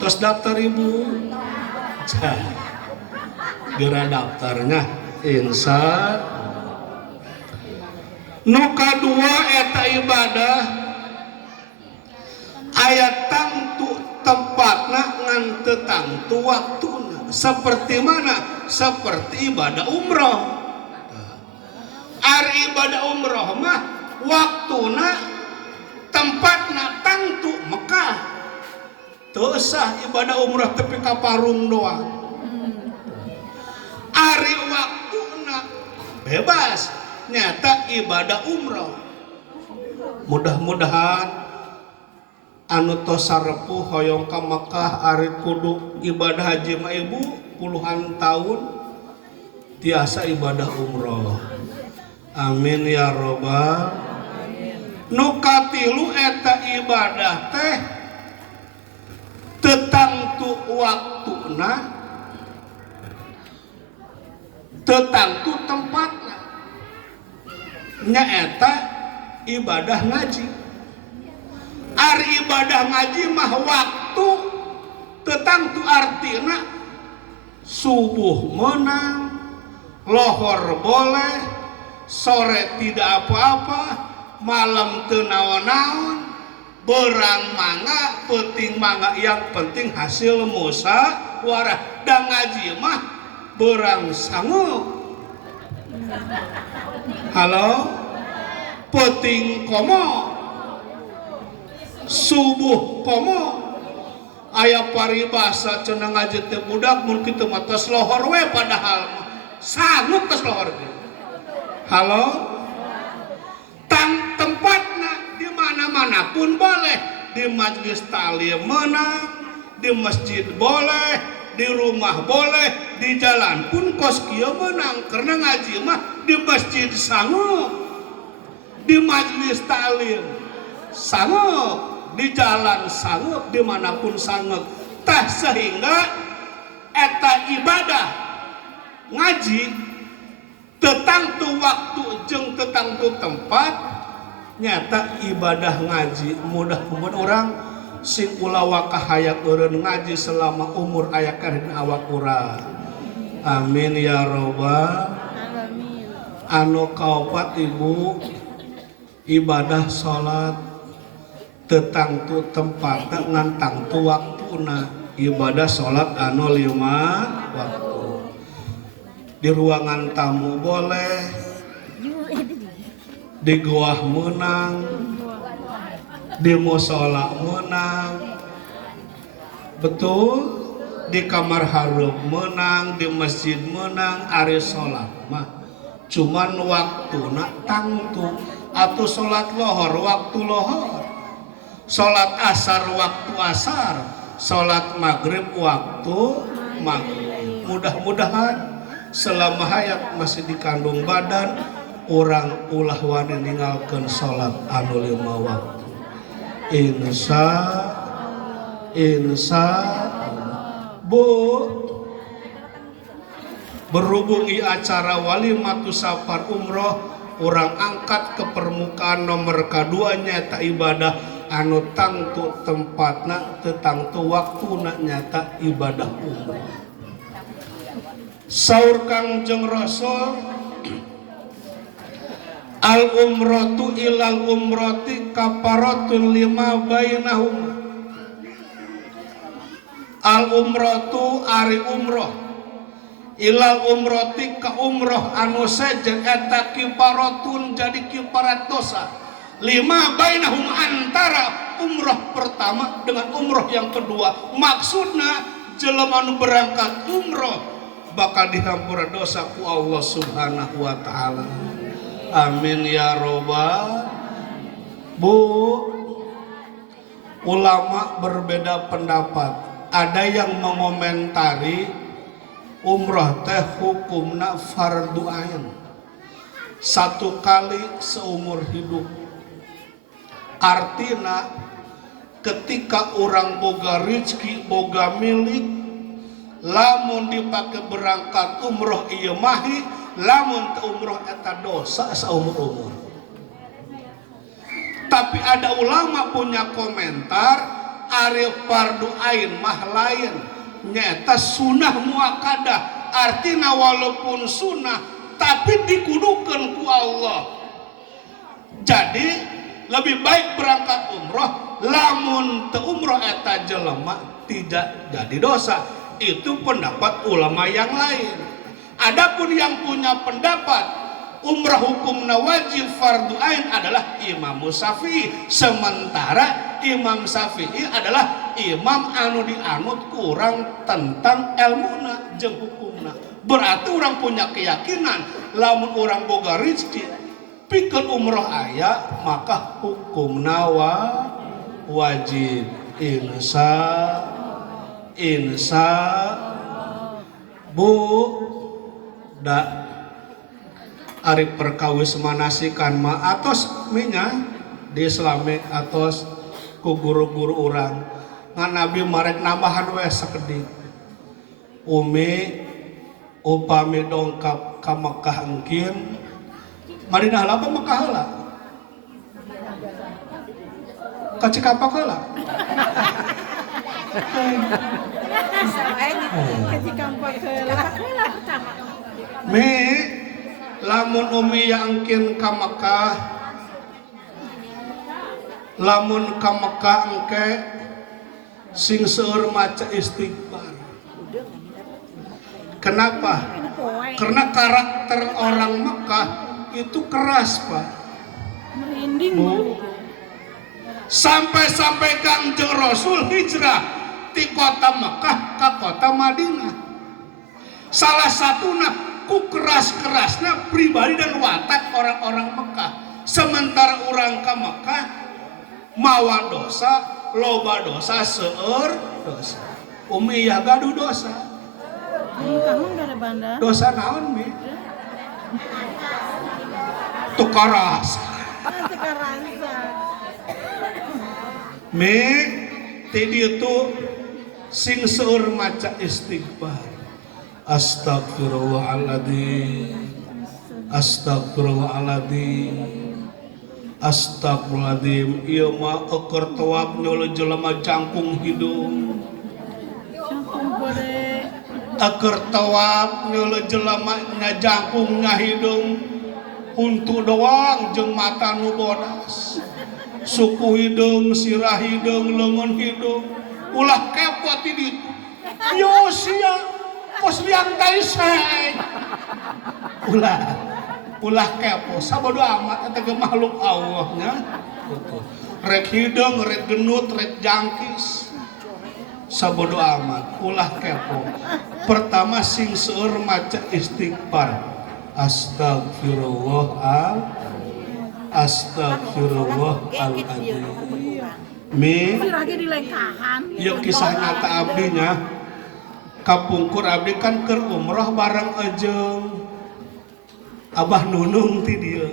Terus daftar ibu. Geura daftarnya insya. Nu kadua eta ibadah ayat tangtu tempatna ngan teu tangtu waktuna. Seperti mana? Seperti ibadah umroh. Ari ibadah umroh mah waktuna tempatna tangtu Mekah. Teu usah ibadah umroh tepi ka parung doang. Ari waktuna bebas nyata ibadah umroh. Mudah-mudahan anu tos sarepuh hoyong ka Mekah ari kudu ibadah haji mah ibu puluhan tahun tiasa ibadah umroh. Amin ya robbal. Nu katilu eta ibadah teh teu tangtu waktuna, teu tangtu tempatna. Nyaeta ibadah ngaji. Ari ibadah ngaji mah waktu teu tangtu artina subuh meunang, lohor boleh, sore tidak apa-apa, malam teu naon-naon, berang mangga, penting mangga, yang penting hasil musyawarah. Dan ngaji mah berang sanggup. Halo, penting komo, subuh komo, aya paribasa cenah ngaji teh budak mun kitu mah tos lohor we padahal sanggup tos lohor ge. Halo, tempatna di mana-mana pun boleh, di majelis taklim menang, di masjid boleh, di rumah boleh, di jalan pun kos kieu menang. Karena ngaji mah di masjid sanggup, di majelis taklim sanggup, di jalan sanggup, dimanapun sanggup. Tah sehingga eta ibadah ngaji tetangtu waktu jeung tetangtu tempat. Nyata ibadah ngaji mudah-mudahan orang sing ulah wakahayat eureun ngaji selama umur aya kana awak urang. Amin ya robbal alamin. Anu kaopat ibu ibadah salat tetangtu tempatna ngan tangtu waktuna. Ibadah salat anu 5 waktu. Di ruangan tamu boleh, di goah menang, di musola menang, betul, di kamar harum menang, di masjid menang. Ari sholat mah cuman waktuna tangtu. Atau sholat lohor waktu lohor, sholat asar waktu asar, sholat maghrib waktu maghrib. Mudah-mudahan selama hayat masih dikandung badan orang ulah wani ninggalkeun salat anu 5 waktu. Insya Bu berhubungi acara Walimatus Safar umroh, orang angkat ke permukaan nomor kedua nyata ibadah anu tangtu tempatna tetangtu waktuna nyata ibadah umroh. Saur Kangjeng Rasul, al umratu ilal umrati kafaratun lima bainahum. Al umratu ari umroh ilal umrati ka umroh anu sejen eta kifaratun jadi kifarat dosa lima bainahum antara umroh pertama dengan umroh yang kedua. Maksudna jelema anu berangkat umroh bakal dihampura dosa ku Allah subhanahu wa ta'ala. Amin ya robbal. Bu, ulama berbeda pendapat. Ada yang mengomentari umrah teh hukumna fardu ain, 1 kali seumur hidup. Artina ketika orang boga rezeki boga milik, lamun dipake berangkat umroh ieu mahi, lamun teu umroh eta dosa saumur-umur. Tapi ada ulama punya komentar, ari fardu ain mah lain nyata sunnah muakkadah artina walaupun sunnah tapi dikudukan ku Allah. Jadi lebih baik berangkat umroh lamun teu umroh eta jelema tidak jadi dosa. Itu pendapat ulama yang lain. Adapun yang punya pendapat umrah hukumna wajib fardu ain adalah Imam Syafi'i. Sementara Imam Syafi'i adalah imam anu dianut kurang tentang ilmuna jeung hukumna. Berarti orang punya keyakinan lamun orang boga rezeki pikeun umroh aya maka hukumna wajib. Insya bu da ari perkawis manasikan ma atos minya di Islamik atos ku guru-guru orang ngan Nabi marek nambahan we sakedik umi upami dongkap ka Mekah engkin Madinah lah apa Mekah heula ka Cikampek heula mi lamun umi angkin ka Mekah lamun ka Mekah engke sing seueur maca istighfar. Kenapa? Karena karakter orang Mekah itu keras, Pak. Merinding. Sampai-sampai Kangjeng Rasul hijrah di kota Mekah ke kota Madinah. Salah satunya ku keras-kerasnya pribadi dan watak orang-orang Mekah. Sementara orang ke Mekah mawa dosa, loba dosa, seueur dosa. Umayyah gaduh dosa. Kamu enggak ada bandar? Dosa naon mi? Tukaras. Mi tadi itu sing seueur maca istighfar. Astagfirullahaladzim. Astagfirullahaladzim. Astagfirullahaladzim. Ieu mah eker tawab nyolo jelema cangkung hidung. Cangkung bode. Eker tawab nyolo jelema nya jangkung nya hidung. Huntu doang jeung mata nu bodas. Suku hidung, sirah hidung, lengan hidung. Ulah kepo ti ditu. Yo sia pos liang taisai. Ulah kepo sabodo amat eta ge makhluk Allah nya. Rek hidung, rek genut, rek jangkis. Sabodo amat, ulah kepo. Pertama sing seueur maca istighfar. Astagfirullahaladzim. Mi yuk kisah nyata abdinya kapungkur abdi kan keur umroh bareng ejeng Abah Nunung ti dieu.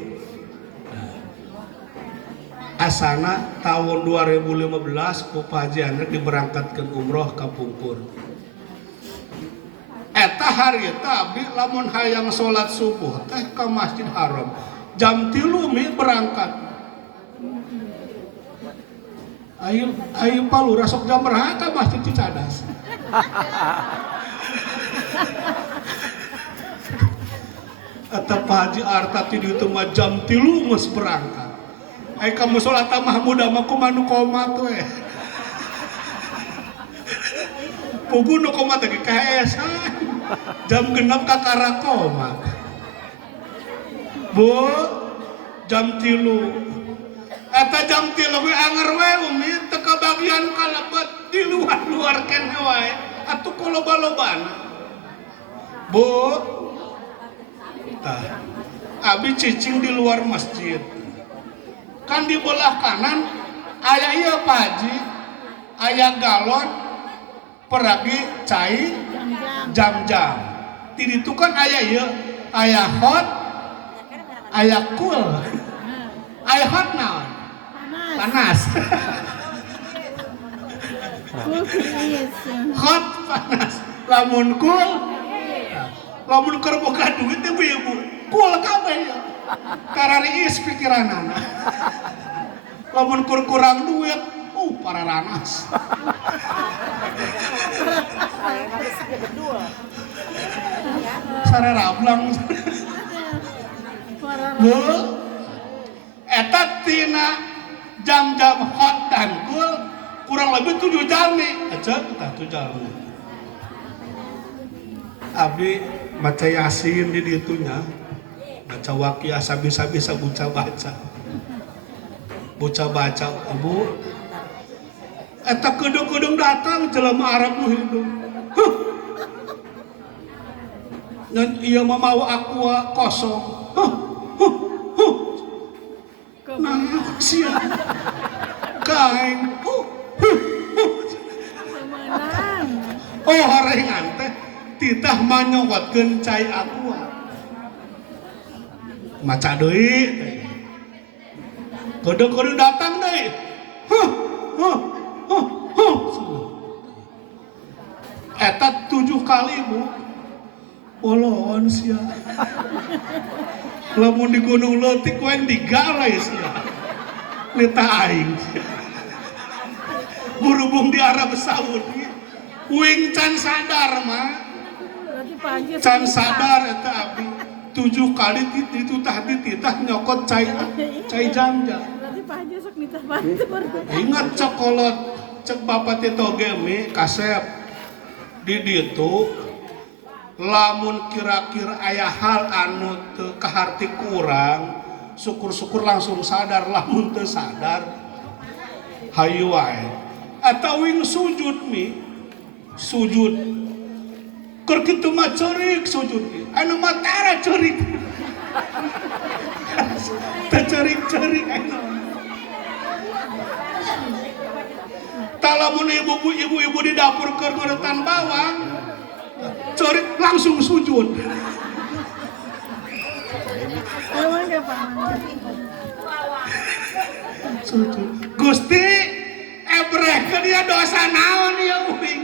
Asana tahun 2015 ku pajianna diberangkatkeun umroh kapungkur. Eta hari eta abdi lamun hayang salat subuh teh ka Masjid Haram jam 3 mi berangkat. Ayo palura sok jam berapa ka Masjid Cicadas. Eta Pak Haji Arta ti ditu mah jam 3 geus berangkat. Ai kamu salat mah muda mah kumaha nu komat we. Pugu nu komat ge KS. Jam 6 ka Karakomat. Bu, jam 3. Eta jam 3 we anger we umi teu kabagian kalebet di luar-luar keneh wae atuh koloba-lobana. Bu, tah abi cicing di luar masjid. Kan di belah kanan aya ieu Pak Haji, aya galon peragi cai jam-jam. Di ditu kan aya ieu, aya hot, aya cool. Aya hot naon? Panas. Hot panas. Lamun cool. Lamun keur boga duit ibu-ibu. Cool kabeh ya. Karariis pikiranana. Lamun kurang duit, para ranas. Sararablang. Bu, eta tina jam-jam hot dan cool kurang lebih 7 jam nih. Aja kita 7 jam. Abdi baca Yasin di ditunya. Baca waqiah bisa-bisa baca. Bocah baca, Ibu. Eta kedung-kedung datang jelema Arab nu hidup. Dan iya mau aku kosong. Nah, sia. Kain. Semenang. Oh, harengan teh titah manyowatkeun cai aku. Maca deui teh. Kodok-kodok datang deh. Eta 7 kali Bu. Poloan sia. Lamun di Gunung Leutik we digalai sia. Nita aing. Berhubung di Arab Saudi, uing can sadar mah. Berarti Pak Haji Can sadar eta abdi 7 kali titah nyokot cai jam-jam. Berarti Pak Haji sok nitah batur. Ingat cokolot cek bapak titoge mi kasep di ditu lamun kira-kira aya hal anu teu kaharti kurang syukur-syukur langsung sadar, lamun teu sadar hayu wae eta wing sujud mi sujud keur kitu mah ceurik sujud anu mah tara ceurik teu ceurik-ceurik anu talamun ibu-ibu di dapur keur ngeuretan bawang ceurik langsung sujud. Emang gak Pak? Sujud. Gusti ebrehkeun dia dosa naon ya uing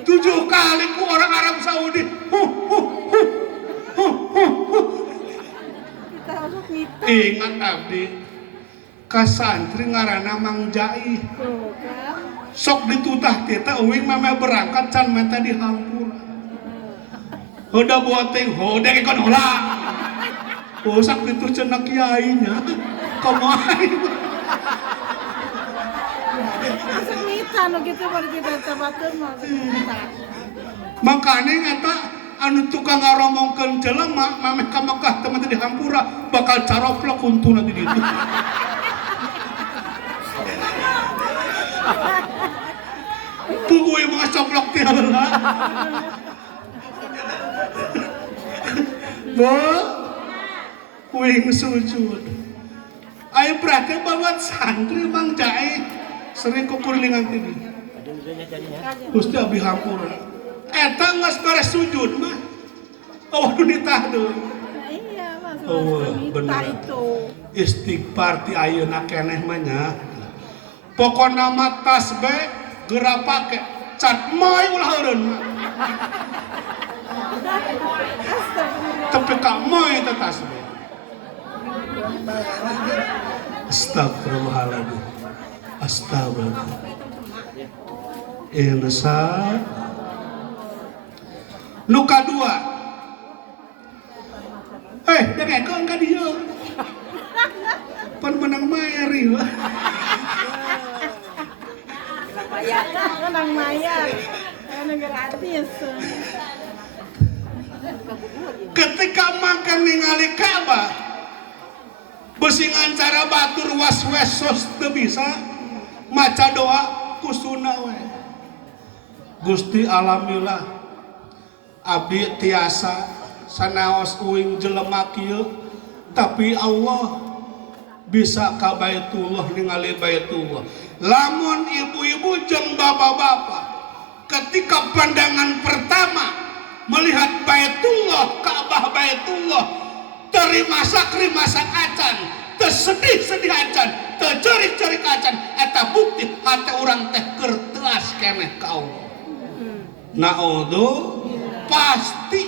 7 kali ku orang Arab Saudi. Kita harus nitah. Ingat abdi ka santri ngaranna Mang Jai. Tuh kan. Sok ditutah kita uing mame berangkat can meta di Hampura. Udah buateng hoda ikon ulah. Sak itu cenah kiainya. Komain. Masuk nitah nu kitu bari kita batur mah nitah. Makanya ngata anu tukang ngaromongkeun jelema mameh ka Mekah teman di Hampura bakal caroplok untuna di ditu. Puguy mga coplok ti heula. Bo, wing sujud. Ayo perhatian bahwa santri Mang Jai sering kukulingan tini. Gusti abdi Hampura. Eta geus beres sujud mah. Awaduh nitah deui. Nah, iya masuk Oh, nitah bener. itu. Istighfar ti ayeuna keneh mah nya. Pokona mah tasbih geura pake cat moy ulah eureun mah. Tapi ka moy teh tasbih. Astagfirullahaladzim. Astagfirullah. Insa. Nu kadua. Dengekeun ka dieu. Pan menang mayar ieu. Menang mayar. Anu gratis. Ketika makan ningali Ka'bah besingan cara batur was-wesos teu bisa maca doa kusuna we. Gusti alhamdulillah abdi tiasa sanaos uing jelema kieu tapi Allah bisa ka Baitullah ningali Baitullah. Lamun ibu-ibu jeung bapak-bapak ketika pandangan pertama melihat Baitullah, Ka'bah Baitullah, terimasak acan, tersedih acan, tercerik acan, eta bukti hati orang teh keur teas keneh ka Allah. Naudzu pasti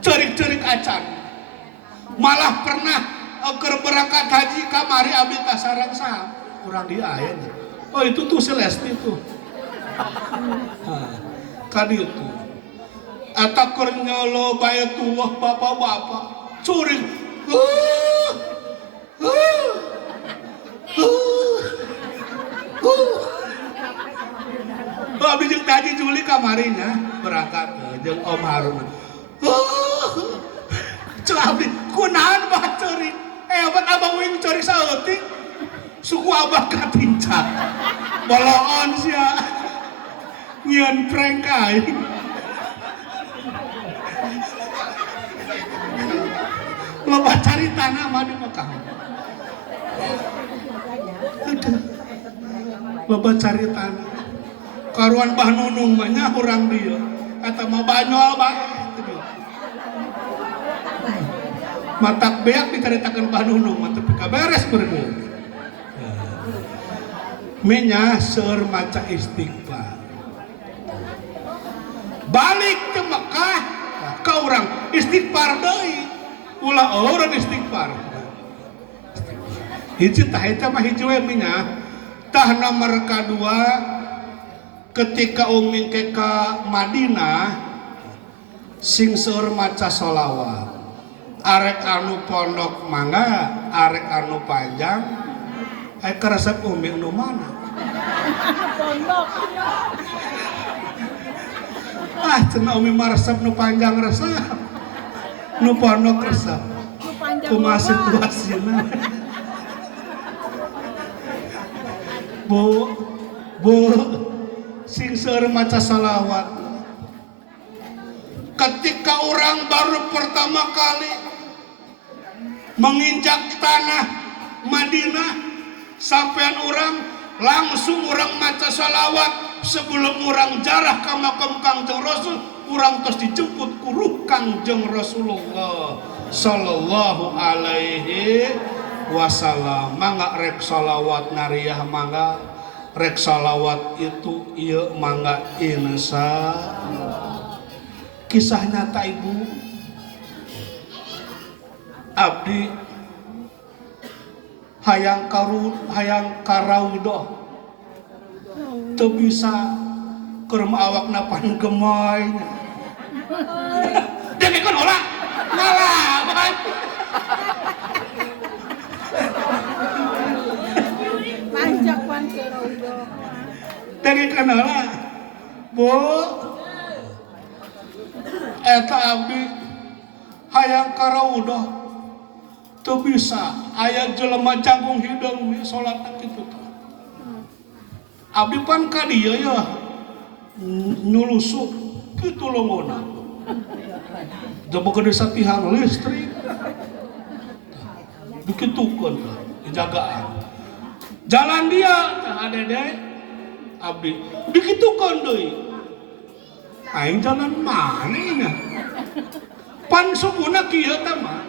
cerik acan. Malah pernah keur berangkat haji kamari abdi tasarang saham urang dia aya. Oh itu tuh Celesti tuh. Kadi itu. Eta keur nyolo Baitullah bapak-bapak. Curi. Abdi jeung Haji Juli kamarinya berangkat jeung Om Harun. Cek abdi kunaon bah ceurik. Hebat abang wing ceurik saeutik. Suku abah katincak. Boloon sia. Nyieun prank aing. Loba cari tanah mah di Mekah. Loba cari tanah. Karuan Bah Nunung mah nya urang dieu. Eta mah banyol bae. Matak beak dicaritakeun Bah Nunung mah teu kaberes beureuh. Menya seur maca istighfar. Balik ke Mekah ka urang istighfar deui. Ulah orang istighfar. Hiji tah eta mah hiji we menya. Tah nomor kadua ketika uming ke Madinah sing seur maca sholawat. Arek anu pondok mangga, arek anu panjang aya resep uming nu mana? Pondok. Cenah uming mah resep nu panjang resep. Nu pondok resep. Nu panjang. Kumaha situasina? Bu, sing seur maca salawat. Ketika orang baru pertama kali menginjak tanah Madinah, sampean orang langsung orang maca salawat sebelum orang jarah ka makam Kangjeng Rasul, orang terus dijemput ku ruh Kangjeng Rasulullah sallallahu alaihi wasallam. Mangga rek salawat nariyah, mangga rek salawat itu ieu mangga insyaallah. Kisah nyata ibu abdi hayang karaudoh teu bisa keur awakna pangemoy. Dengkeun olah ngalah bae. Panjak pan karaudoh. Dengkeun olah. Bu, eta abdi hayang karaudoh teu bisa aya jelema jangkung hideung we salat kitu teh. Abdi pan ka dieu ya nyulusuk kitu longona. Coba ke desa tihan listrik. Dikitukeun dijagaan. Jalan dia tah adede abdi dikitukeun deui. Aing jalan mana nya? Pan suguna kieu teh mah.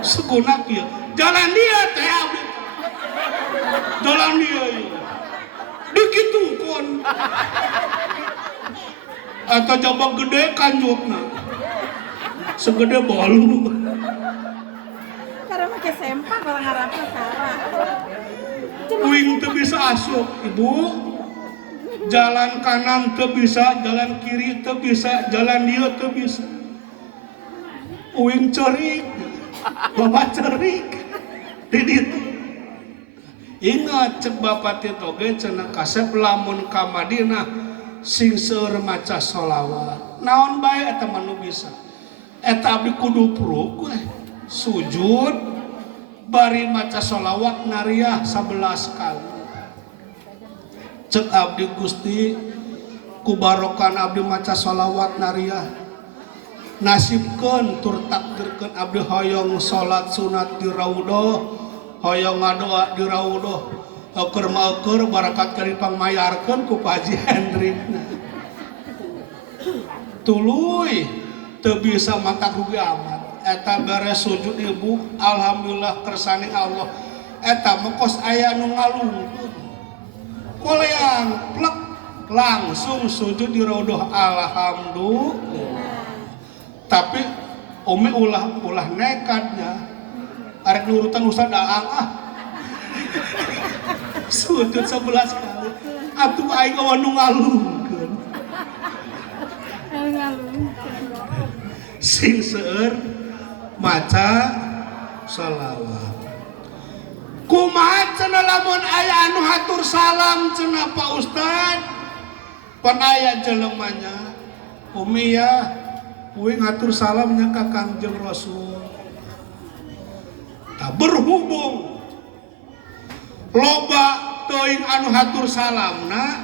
Suguna kieu. Jalan dia teh abdi. Jalan dia ieu. Dikitukeun. Atau coba gede kanjutna. Segede bolu. Karena make sempak orang harapna sara. Uing teu bisa asup, Ibu. Jalan kanan teu bisa, jalan kiri teu bisa, jalan dieu teu bisa. Uing cerik. Bapak cerik. Di ditu. Ingat cek Bapak teh toge cenah kasep lamun ka Madinah sing seur maca sholawat. Naon bae eta mah nu bisa. Eta abdi kudu pruk we. Sujud bari maca sholawat nariyah 11 kali. Cek abdi Gusti ku barokan abdi maca sholawat nariyah. Nasibkeun tur takdirkeun abdi hoyong salat sunat di raudhah, hoyong ngadoa di raudhah. Keur maukeur barakat keur dipangmayarkeun ku Pak Haji Hendrik. Tuluy teu bisa matak rugi amat. Eta beres sujud Ibu, alhamdulillah kersani Allah. Eta mah kos aya nu ngalungkeun. Koleang plek langsung sujud di raudhah alhamdulillah. Tapi ome ulah nekatnya. Arek nurutan Ustaz Daang ah. sujud 11 kali atuh aing nu ngalungkeun sing seueur maca shalawat. Kumaha cenah lamun aya anu hatur salam cenah Pak Ustad? Pan aya jelema nya Umi ya uing hatur salamnya ka Kangjeng Rasul. Tak berhubung loba teuing anu hatur salamna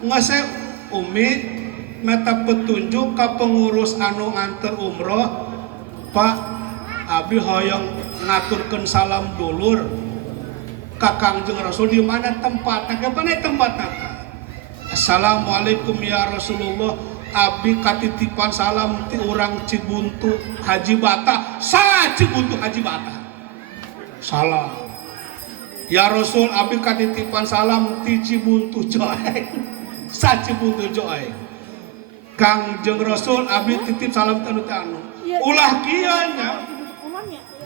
ngase Umi meta petunjuk ka pengurus anu nganter umroh, Pak abi hoyong ngaturkeun salam dulur ka Kangjeng Rasul di mana tempatna? Kapan tempatna? Assalamualaikum ya Rasulullah, abi katitipan salam ti urang Cibuntu Haji Bata. Sa Cibuntu Haji Bata. Salam. Ya Rasul, abi katitipan salam ti Cibuntu Joeng. Sa Cibuntu Joeng. Kangjeng Rasul abi titip salam tanu tanu. Ulah kieu nya.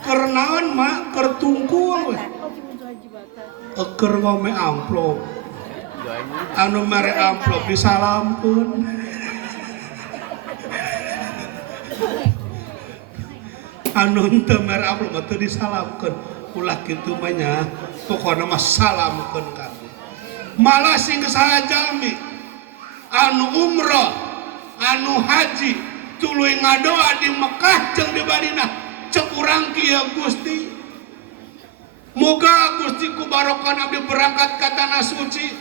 Keur naon mak? Keur tungkul we. Keur ngome amplop. Anu mere amplop disalamkeun. Anu teu mere amplop teu disalamkeun. Ulah kitu mah nya pokona mah salamkeun kabeh. Malah sing saha jalmi anu umrah, anu haji tuluy ngadoa di Mekah jeung di Madinah, cek urang kieu Gusti. Moga Gusti ku barokah abdi berangkat ka tanah suci,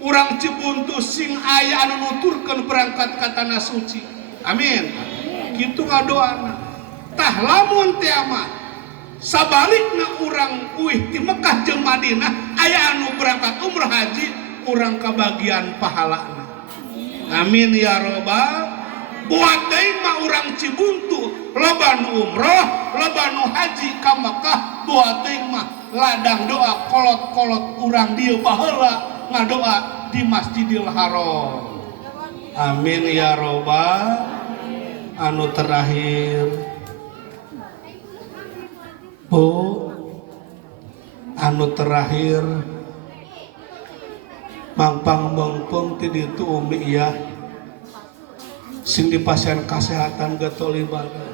urang Cibuntu sing aya anu nuturkeun berangkat ka tanah suci. Amin. Kitu ngadoana. Tah lamun teh mah sabalikna urang uih di Mekah jeung Madinah aya anu berangkat umrah haji, urang kabagian pahalana. Amin ya robbal. Buat deui mah urang Cibuntu loba nu umroh, loba nu haji ka Mekah, buat deui mah ladang doa kolot-kolot urang dieu baheula ngadoa di Masjidil Haram. Amin ya robbal. Anu terakhir Bu, anu terakhir mangpang mengpeng ti ditu Umi ya sing dipasien kesehatan getol ibadah.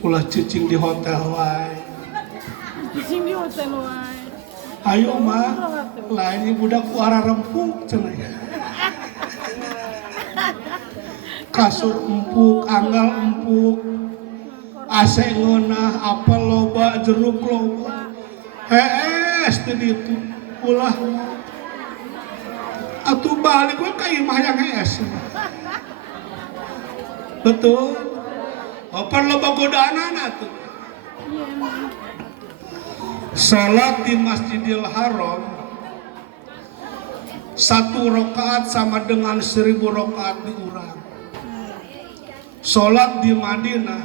Ulah cicing di hotel wae. Cicing di hotel wae. Ayo mah, lain budak kuara rempuk cenah. Kasur empuk, anggal empuk, AC ngeunah, apel loba, jeruk loba. Hees teh ditu. Ulah atuh balik we ka imah yang hees. Betul. Apa loba godaanana tuh? Salat di Masjidil Haram 1 rakaat sama dengan 1000 rakaat di urang. Salat di Madinah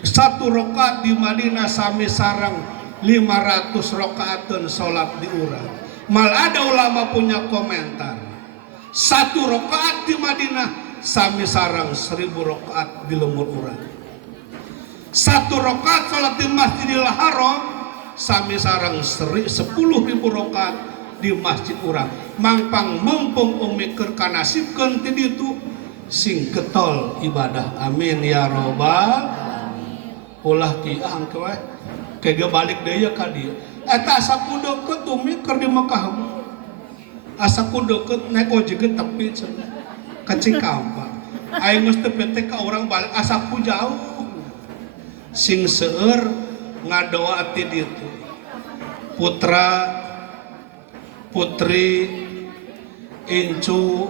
1 rakaat di Madinah sami sareng 500 rakaateun salat di urang. Mal ada ulama punya komentar. 1 rakaat di Madinah sami sareng 1000 rakaat di lemur urang. 1 rakaat salat di Masjidil Haram sami sareng 10.000 rakaat di masjid urang. Mangpang mumpung Umi keur kanasibkeun ti ditu sing getol ibadah. Amin ya robbal. Ulah kiang ke we kege balik deui ka dieu. Eta asa ku deukeut Umi keur di Mekah. Asa ku deukeut naik ojek tepi cenah. Ka Cikampek. Aing geus teu pete ka urang balik asa ku jauh. Sing seueur ngadoa ti ditu. Putra putri incu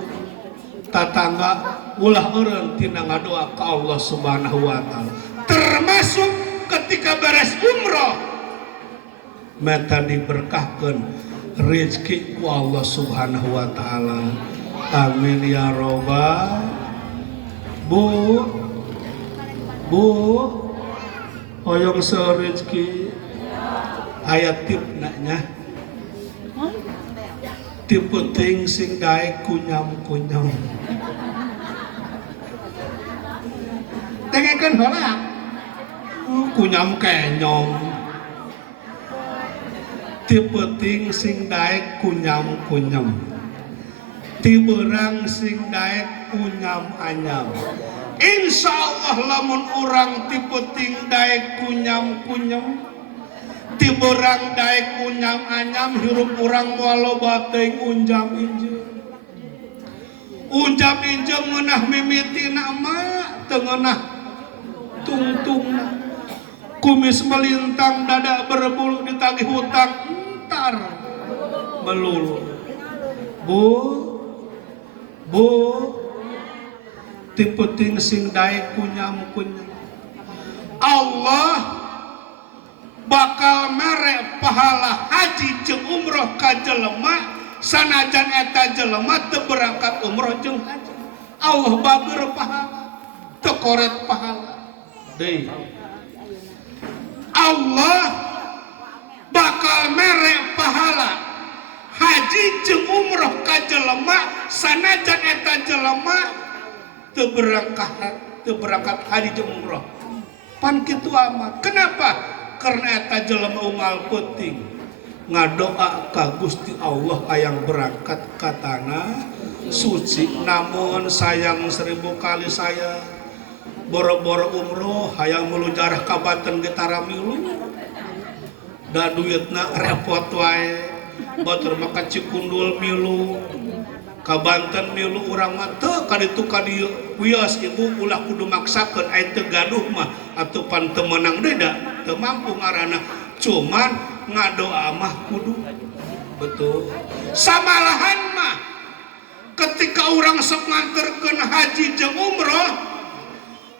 tatangga ulah eureun tina ngadoa ka Allah Subhanahu wa taala. Termasuk ketika beres umroh mata diberkahkeun rezeki ku Allah Subhanahu wa taala. Amin ya robbal. Bu hoyong seueur rezeki aya tipna nya. Tip penting sing gawe kunyam-kunyam. Dengekeun heula. Kunyam kenyong. ti peuting sing daek kunyam-kunyam, ti beurang sing daek kunyam-anyam. Insya Allah lamun urang ti peuting daek kunyam-kunyam, ti beurang daek kunyam-anyam, hirup urang waloba teuing unjam-injeum. Unjam-injeum ngeunah mimitina mah teu ngeunah tungtungna. Kumis melintang dada berbulu ditagih hutang entar melulu. Bu ti peuting sing daek kunyam-kunyam, Allah bakal mere pahala haji jeung umroh ka jelema sanajan eta jelema teu berangkat umroh jeung haji. Allah bageur pahala, teu koret pahala deui. Allah bakal mere pahala haji jeung umroh ka jelema sanajan eta jelema teu berangkat haji jeung umroh. Pan kitu amat. Kenapa? Karena eta jelema unggal peuting ngadoa ka Gusti Allah hayang berangkat ka tanah suci. Namun sayang 1000 kali saya boro-boro umroh hayang melujarah ka Banten getara milu, da duitna repot wae, batur maka Cikundul milu, ka Banten milu, urang mah teu kaditu kadieu wios ibu ulah kudu maksakeun aya teu gaduh mah atupan teu meunang deui da teu mampu ngaranna, cuman ngadoa mah kudu betul. Samalahan mah ketika urang sok nganterkeun haji jeung umroh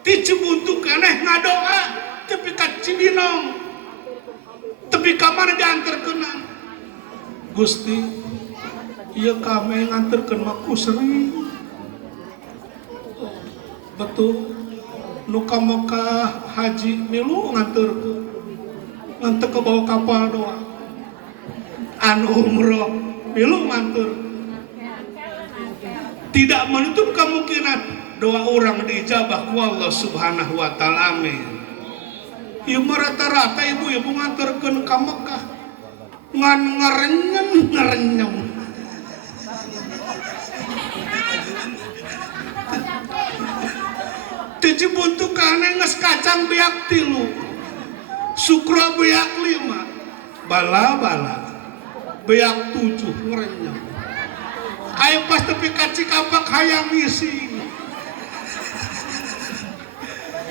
ti Cibuntu keneh ngadoa tepi ka Cibinong, tepi ka mana dianterkeunna, Gusti ieu kami nganterkeun mah kusri betul. Nu ka Mekah haji milu nganterkeun nganter ke bawah kapal doa, anu umroh milu nganter. Tidak menutup kemungkinan doa orang dijabah ku Allah Subhanahu wa taala. Amin. Ieu rata-rata ibu-ibu nganterkeun ka Mekah ngan ngarenyem. Ti Cibuntu kana geus kacang beak 3, Sukro beak 5, bala-bala beak 7 ngarenyem. Ayo pas tepi ka Cikapak hayang ngisi.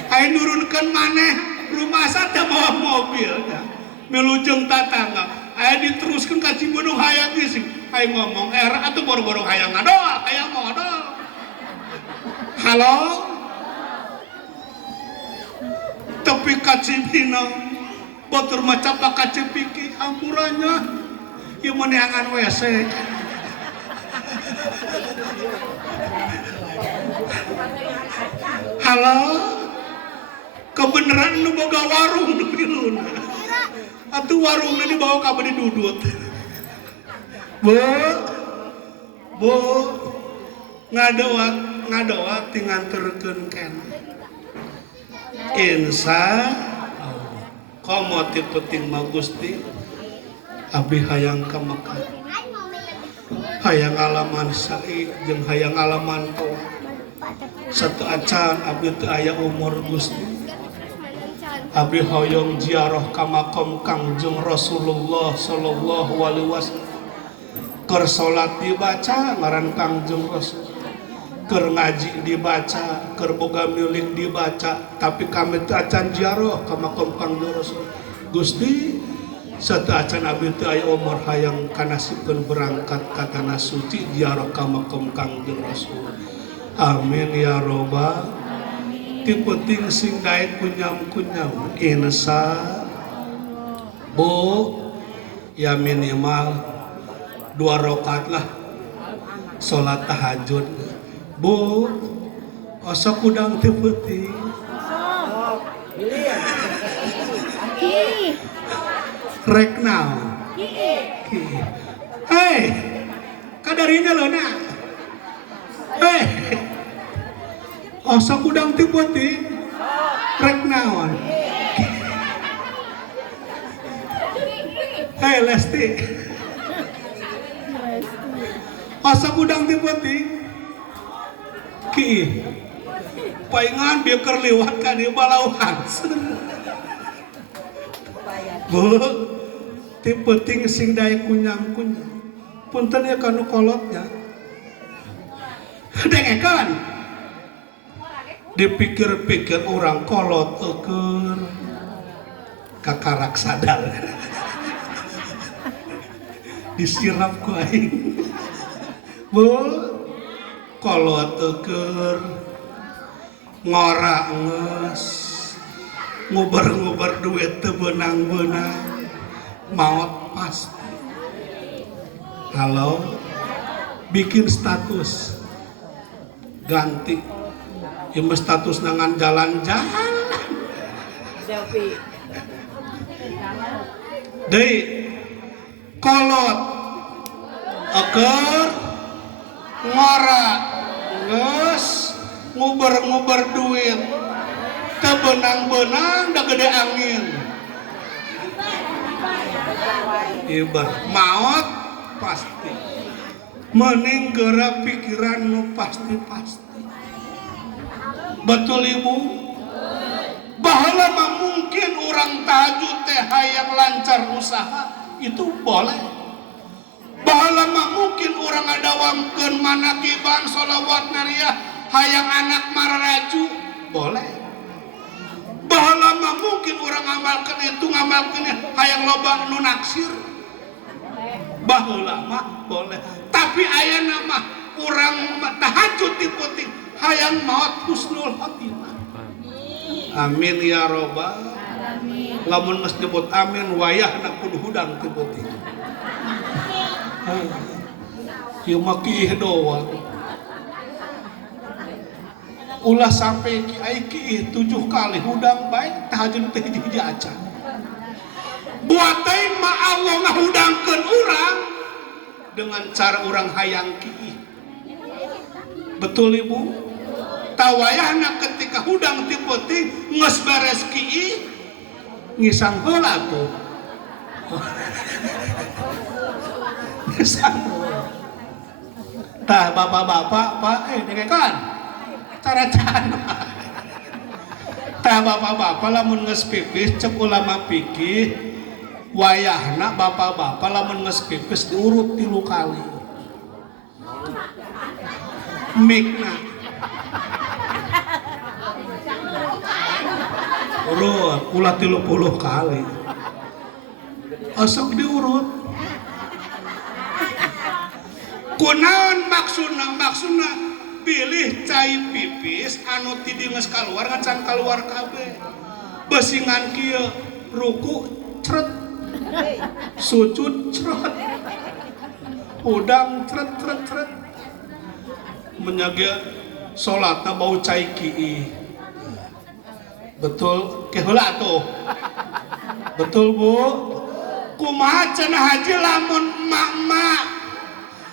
Ayo nurunkeun maneh rumasa teh bawa mobil dah. Milu jeung tatangga. Ayo diteruskeun ka Cibunung hayang ngisi. Ayo ngomong era atuh boro-boro hayang ngadoa, hayang modal. Halo? Tepi ka Cibinong batur maca ka Cipiki ampurannya ieu meneangan WC. Halo, kebeneran nu boga warung nu piluna atuh warungna dibawa ka bade dudut. Bu ngadoa ti nganterkeun keneh. Insya Allah komo ti peuting mah Gusti abdi hayang ka Mekah, hayang ngalaman sa'i jeung hayang ngalaman toa. Satu acan abdi teu aya umur Gusti, abdi hoyong ziarah ka makam Kangjeng Rasulullah sallallahu alaihi wasallam. Keur salat dibaca ngaran Kangjeng Rasul, keur ngaji dibaca, keur boga milik dibaca, tapi kami teu acan ziarah ka makam Kangjeng Rasul. Gusti satu acan abdi teu aya umur hayang kanasipkeun berangkat ka tanah suci ziarah ka makam Kangjeng Rasul. Amin ya robbal. Ti peuting sing daek kunyam-kunyam insya Bu ya minimal 2 rakaat lah salat tahajud. Bu osok udang ti peuting rek naon hei kadarinya leuna hei osok udang ti peuting rek naon Hei Lesti, asa gudang di penting ki paingan dia keur liwat ka di balauhan bu ti penting sing daek kunyang-kunyang punten ya kanu kolotnya dengekan dipikir-pikir orang kolot eker kakarak sadar disirap ku aing bu kolot eker ngora nges nguber-nguber duit teu beunang-beunang maot pasti. Halo bikin status ganti ieu status nangan jalan-jalan selfie deui kolot eker ngora nges nguber-nguber duit teu beunang-beunang da gede angin ibar maot pasti mending geura pikiran nu pasti-pasti betul ibu baheula mah mungkin urang tahajud teh hayang lancar usaha itu boleh baheula mah mungkin urang ngadawamkeun manakiban sholawat nariyah hayang anak mararaju boleh baheula mah mungkin urang ngamalkeun itu ngamalkeun hayang loba nu naksir baheula mah boleh tapi ayeuna mah urang tahajud di penting hayang maot husnul khotimah amin ya robbal lamun geus nyebut amin wayahna kudu hudang ti penting ieu mah kieu doang ulah sampai ki 7 kali hudang baik tahajud teh hiji acan buat teh mah Allah ngahudangkeun urang dengan cara urang hayang ki betul ibu tawayahna ketika hudang ti penting geus beres ki ngisang heula tuh ngisang tah bapak-bapak pak dengekan cara tah bapak-bapak lamun geus pipis cek ulama fikih wayahna bapak-bapak lamun geus pipis diurut 3 kali mikna urut ulah 30 kali asok diurut kunaon maksudna pilih cai pipis anu ti dieu geus kaluar ngan kaluar kabeh besingan kieu ruku cret sujud cret udang cret menjaga salatna bau cai kieu betul keheula tuh betul bu kumaha cenah haji lamun emak-emak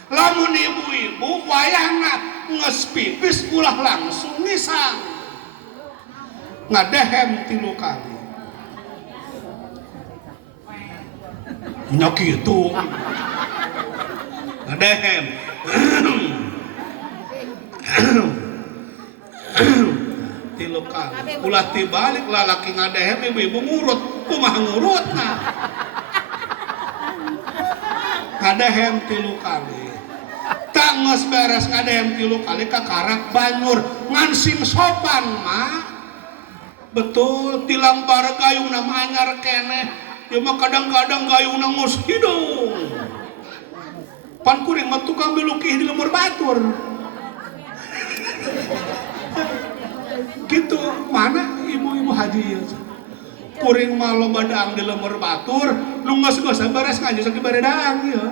lamun ibu-ibu wayahna geus pipis ulah langsung nisang ngadehem 3 kali nya kitu ngadehem 3 kali ulah tibalik lalaki ngadehem ibu-ibu ngurut kumaha ngurutna ngadehem 3 kali tangos beres ngadehem 3 kali kakarak banyur ngan sopan mah betul tilang bar gayung nama anyar keneh ya mah kadang-kadang gayung ngus hidung pan kuring mah tukang bilukih di lemur batur gitu mana ibu-ibu haji ya kuring mah loba daang di lemur batur nu geus beres ngaji sok dibere daang ya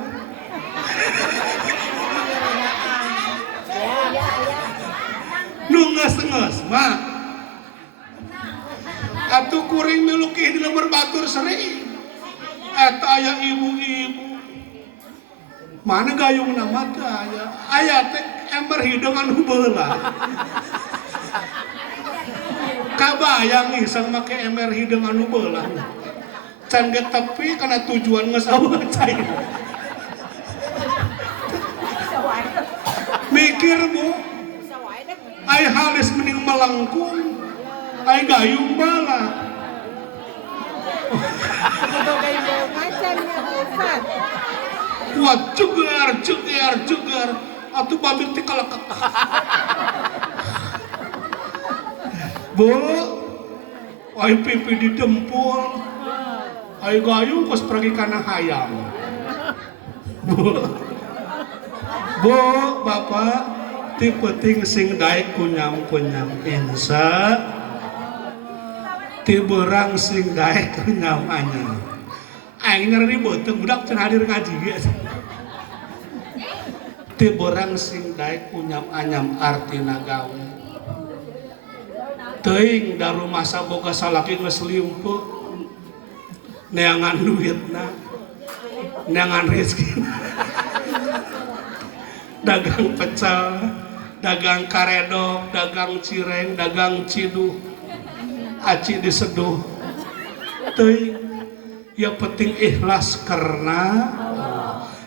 nu geus mah atuh kuring milukih di lemur batur sering eta aya ibu-ibu mana gayung nama teh aya teh ember hidung anu beula kabayang iseng make ember hidung anu beula can ge tepi karena tujuan ngesawa cai. Mikir Bu, ai halis mending melengkung, ai gayung bala. Kuat jegar, atuh babir teh kalekek. Bu, ai pipi didempul, ai gayung kos pergi kana hayam. Bu, Bapak, ti penting sing daek kunyam-kunyam insya, ti berang sing daek kunyam anyam. Aing ngeri beuteung budak can hadir ngaji ge. Ti berang sing daek kunyam anyam artina gawe. Teuing da rumah saboga salaki geus limpeuh. Neangan duitna, neangan rezekina. Dagang pecel, dagang karedok, dagang cireng, dagang ciduh, aci diseduh. Teuing ya penting ikhlas karena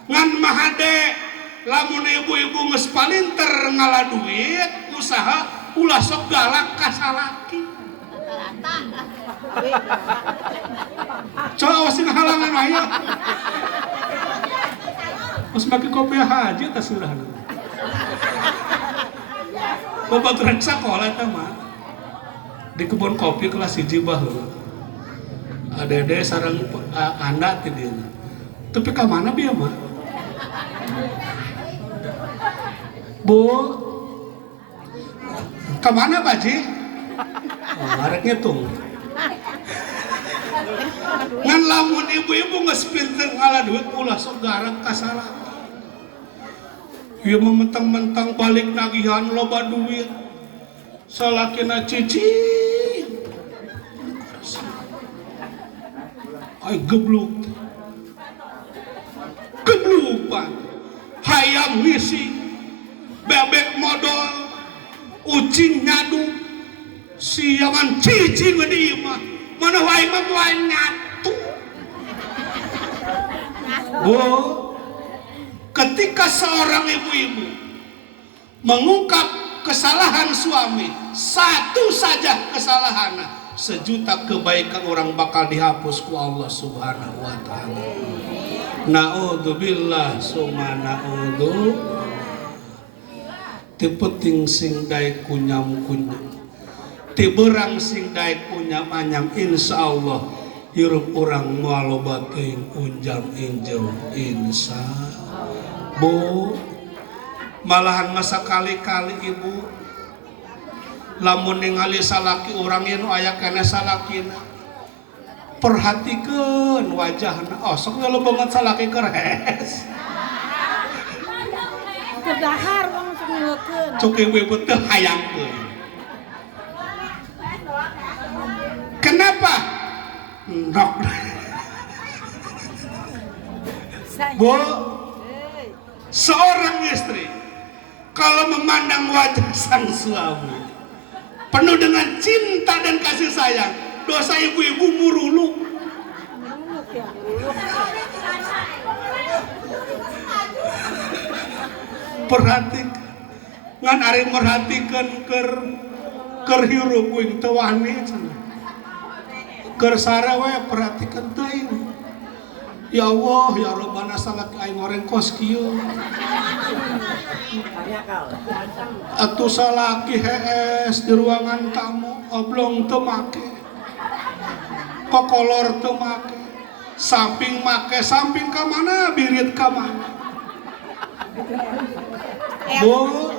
ngan mahade lamun ibu-ibu geus palinter ngala duit usaha ulah sok galak ka salaki. Coba awasin halangan aya. Mas make kopi haji tas surahna. Bapak rek sakola teh mah. Di kebun kopi kelas 1 baheula. Adede sareng anda ti dieu. Tapi ka mana bieu mah? Bu. Ka mana Baji? Oh, arek ngitung. Ngan lamun ibu-ibu geus pinter ngala duit ulah sok garang ka salaki. Ieu mah mentang-mentang balik nagihan loba duit. Salakina cicing. Ai gebluk. Geblukan. Hayam ngisi. Bebek modal. Ucing nyadu. Siaman cicing di imah. Mana wae mah wae nyatu. Bu, ketika seorang ibu-ibu mengungkap kesalahan suami, satu saja kesalahannya, 1.000.000 kebaikan orang bakal dihapus ku Allah Subhanahu wa taala. Naudzubillah summa naudzu. Ti penting sing daek kunyam-kunyam. Ti beurang sing daek kunyam anyam insyaallah hirup urang moal loba teuing unjam injem insya. Bu, malahan masa kali-kali ibu lamun ningali salaki urang anu aya kana salakina perhatikeun wajahna. Oh sok ngelobongan salaki keres. Kedahar mah sok ngeukeun. Cuk ibu-ibu teu hayangkeun. Kenapa? Nok. Bu, seorang istri kalau memandang wajah sang suami penuh dengan cinta dan kasih sayang, dosa ibu-ibu muruluk. Perhatikan, ngan ari merhatikan keur hirup wing teu wani cenah. Keur sare we perhatikan teuing. Ya Allah, ya Rabbana salaki aing goreng kos kieu. Atuh salaki hees di ruangan tamu, oblong teu make. Kokolor teu make. Samping make, samping ka mana, birit ka mana. Bu,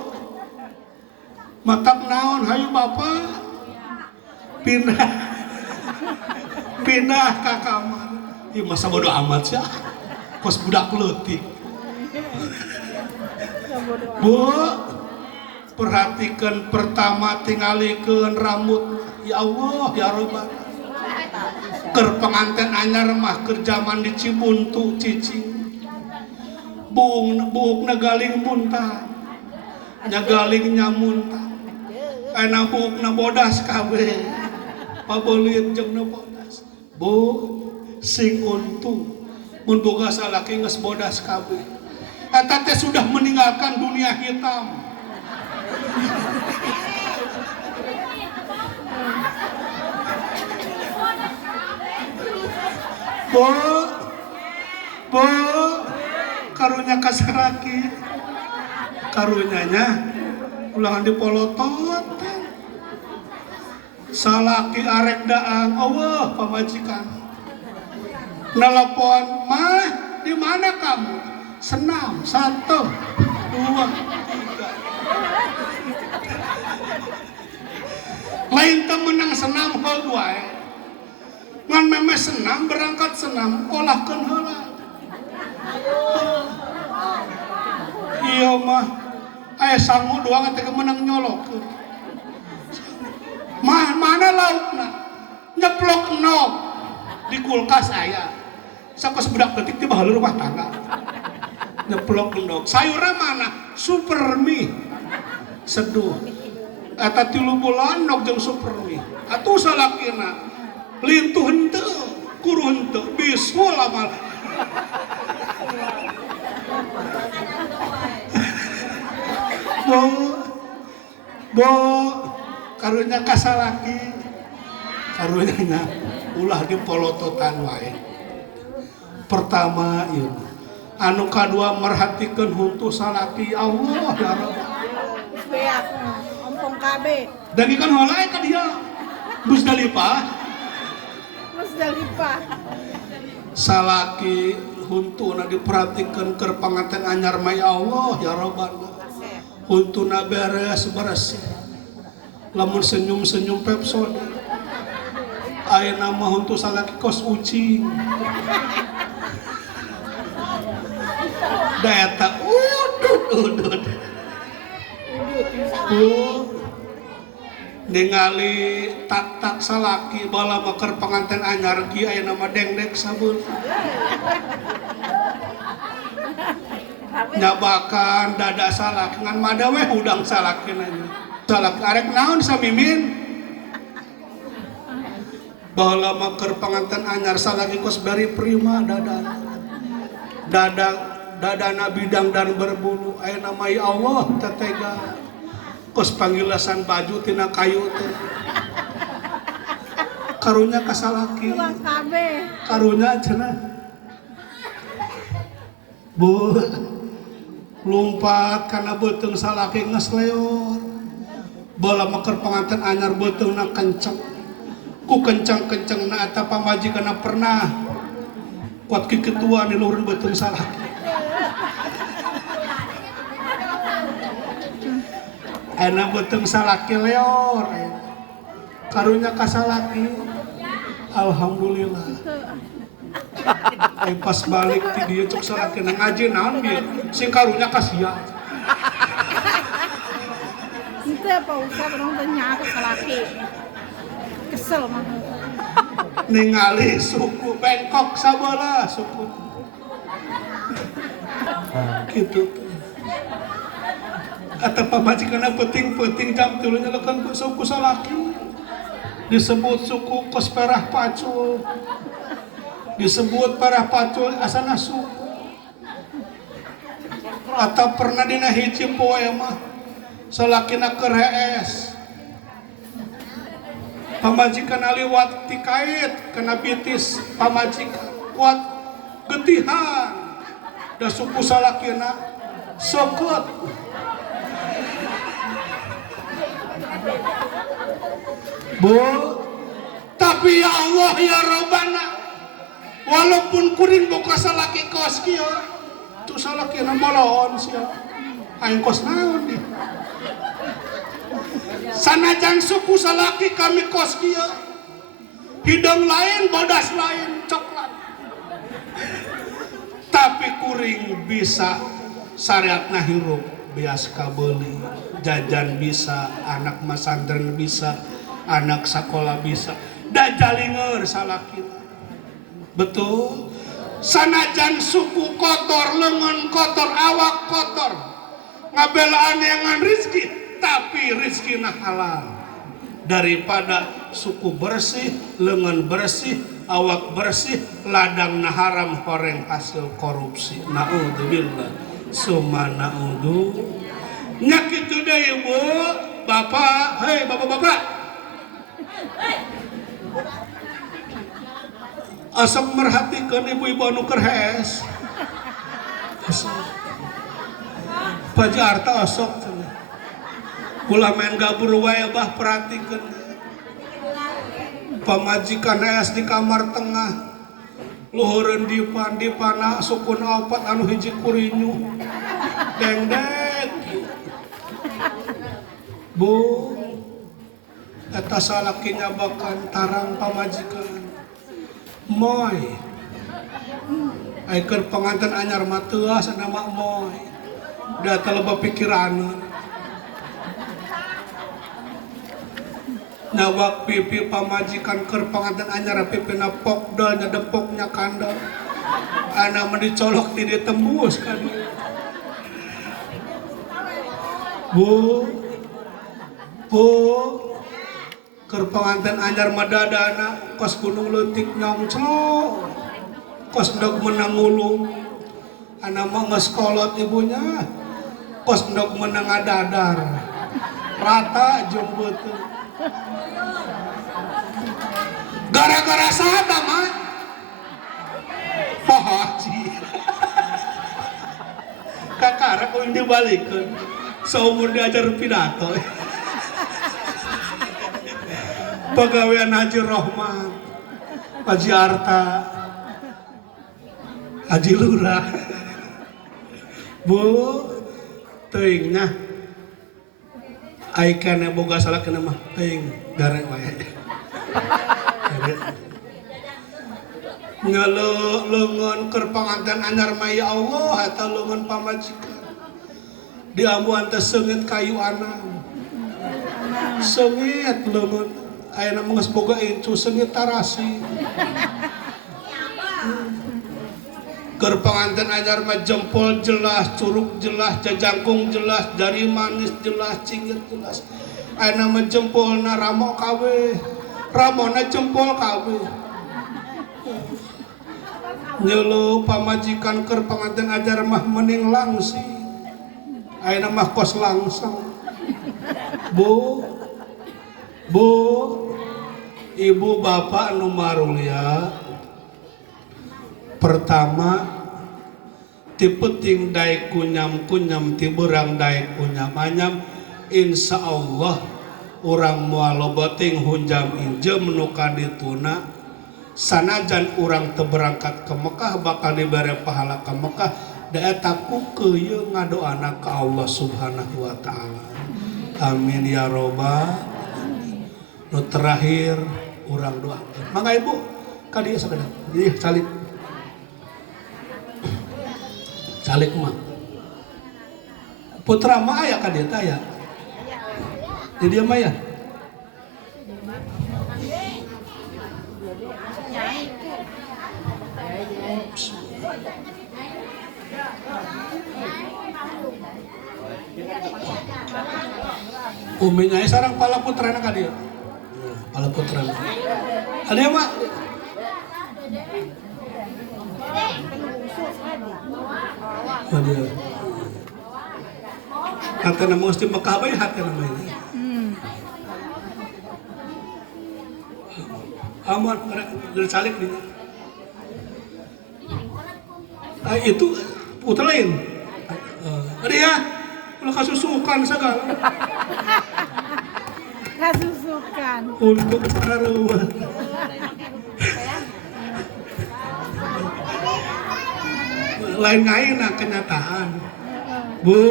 matak naon hayu Bapak? Pindah ke kamar. Ih masa bodo amat sih, kos budak leutik. Bu, perhatikan pertama tingalikeun rambut. Ya Allah, ya Rabbana. Keur pengantin anyar mah keur zaman di Cibuntu cicing. Buuk negaling muntah. Nyagaling nyamuntah. Ana buukna bodas kabeh. Pabelit jeung bodas. Bu, sing untung mun boga salaki geus bodas kabeh. Eta teh sudah meninggalkan dunia hitam. Bo karunya kasaraki karunyanya ulangan dipolotot salaki arek daang Allah pamajikan nelpon mah di mana kamu senam 1 2 3 lain temenang senam hal wae ngan meme senam berangkat senam olahkeun heula iya mah aya sangu doang teh menang nyolok mah mana laukna nyeplok enog di kulkas aya sakos budak detik teh baheula rumah tangga nyeplok enog sayurna mana super mie seduh eta 3 bulan enog jeung super mie atuh salakina lintuh henteu kuru henteu bisul amal bo karunya kasalaki karunya ulah dipolototan wae pertama ieu anu kadua merhatikeun huntu salaki Allah ya Rabb beak ompong kabeh dan ikan heula ka dia Musdalifah salaki huntuna diperhatikan ke panganten anyar ma ya Allah ya Rabbana huntuna beres lamun senyum-senyum Pepsod aya nama huntu salaki kos ucing data udut ningali tak salaki bala maker panganten anyar ki aya nama dengdek sabun nyabakan dada salaki ngan madawe udang salaki nanya salaki arek naon samimin bala maker panganten anyar salaki kos bari prima dadana bidang dan berbulu aya nama ya Allah tetega kos panggilasan baju tina kayu teh karunya kasalaki karunya cenah bu lumpat karena beuteung salaki geus leor bala maker panganten anyar beuteungna kenceng ku kenceng-kencengna eta pamajikanna pernah kuat ki ketua niluhurun beuteung salaki enak beuteung salaki leor karunya kasalaki alhamdulillah pas balik ti dieu cok salaki ngaji naon bieu sing karunya kasia itu apa usah orang tanya ke salaki kesel mah ningali suku bengkok sabalah suku gitu atau pamajikanna penting jam 3 nyelekeun suku salaki disebut suku kos perah pacul disebut perah pacul asana suku atau pernah dina hiji poe mah salakina keur hees pamajikan liwat ti kait kena bitis pamajikan kuat getihan da suku salakina sokot bu tapi ya Allah ya Rabbana walaupun kuring boka salaki kos kieu tu salaki na molon sia aing kos naon di sanajan suku salaki kami kos kieu hidung lain bodas lain coklat tapi kuring bisa syariatna hirup bias kabeli jajan bisa anak masandren bisa anak sekolah bisa da jalinger salaki betul sanajan suku kotor lengan kotor awak kotor ngabelaan yang rizki tapi rizkina halal daripada suku bersih lengan bersih awak bersih ladang haram horeng hasil korupsi. Naudzubillah summa naudzu. Nya kitu deui ibu bapak, hei bapak-bapak asam merhatikeun ibu-ibu anu kerhes pajarta osok ulah main gabur wae bah perhatikeun pamajikan es di kamar tengah luhureun dipana sukun opat anu hiji kurinyu deng-deng bu eta salaki nyabakan tarang pamajikan moy ayeuna pengantin anyar mah teuas nama moy da teleba pikiraneun nawak pipi pamajikan keur pengantin anyar pipina pokdol nya depoknya kandel ana mah dicolok ti ditembus ka dieu Bu keur pengantin anyar madadana kos gunung leutik nyongclo kos endog menang ngulung ana mah geus kolot ibunya kos endog menang ngadadar rata jeung beuteung gara-gara sada mah pohaji kakara kuing dibalikeun seumur diajar pidato pegawaian Haji Rohman Haji Arta Haji Lurah bu teuingnya aikana boga salah kena mah teuing garek wae ngeulungan keur panganten anyar mah ya Allah eta leungeun pamajikan diambuan teh seungit kayu anam seungit leungeun ayeuna mah geus boga incu seungit tarasi keur panganten anyar mah jempol jelas curug jelas jajangkung jelas jari manis jelas cingir jelas ayeuna mah jempolna ramo kawe ramona jempol kawe nyelu pamajikan keur panganten ajar mah mending langsi ayeuna mah kos langsung bu ibu bapak nu marulia pertama ti peuting daek kunyam ti beurang daek kunyam anyam insyaallah urang moal loboting hunjam injem nu kadituna sanajan urang teu berangkat ke Mekah bakal dibere pahala ke Mekah da eta kukeuyeuh ngadoana ka Allah Subhanahu wa taala amin ya robbal nu terakhir urang doa mangga ibu ka dieu sakeudeung ieu calik mah putra mah aya ka dieu teh aya di dieu mah ya uminya sareng pala putrana ka dieu pala putrana ada mah ada hatena mesti Mekah bae hatena mah aman dari salik dinya itu putra lain dia ulah kasusukan segala kasusukan untuk sarua lain ngaina kenyataan bu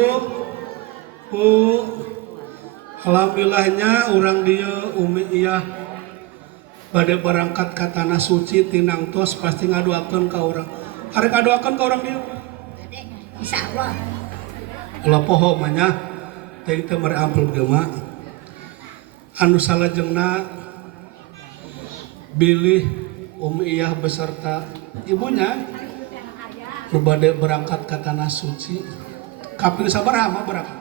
alhamdulillahnya orang dia umi iya bade berangkat ka tanah suci tinang tos pasti ngaduakeun ka urang arek ngaduakeun ka urang dia insyaallah ulah poho mah nya teh teh mere ampul geuma anu salajengna bilih Iyah beserta ibunya nu bade berangkat ka tanah suci kaping sabaraha mah berangkat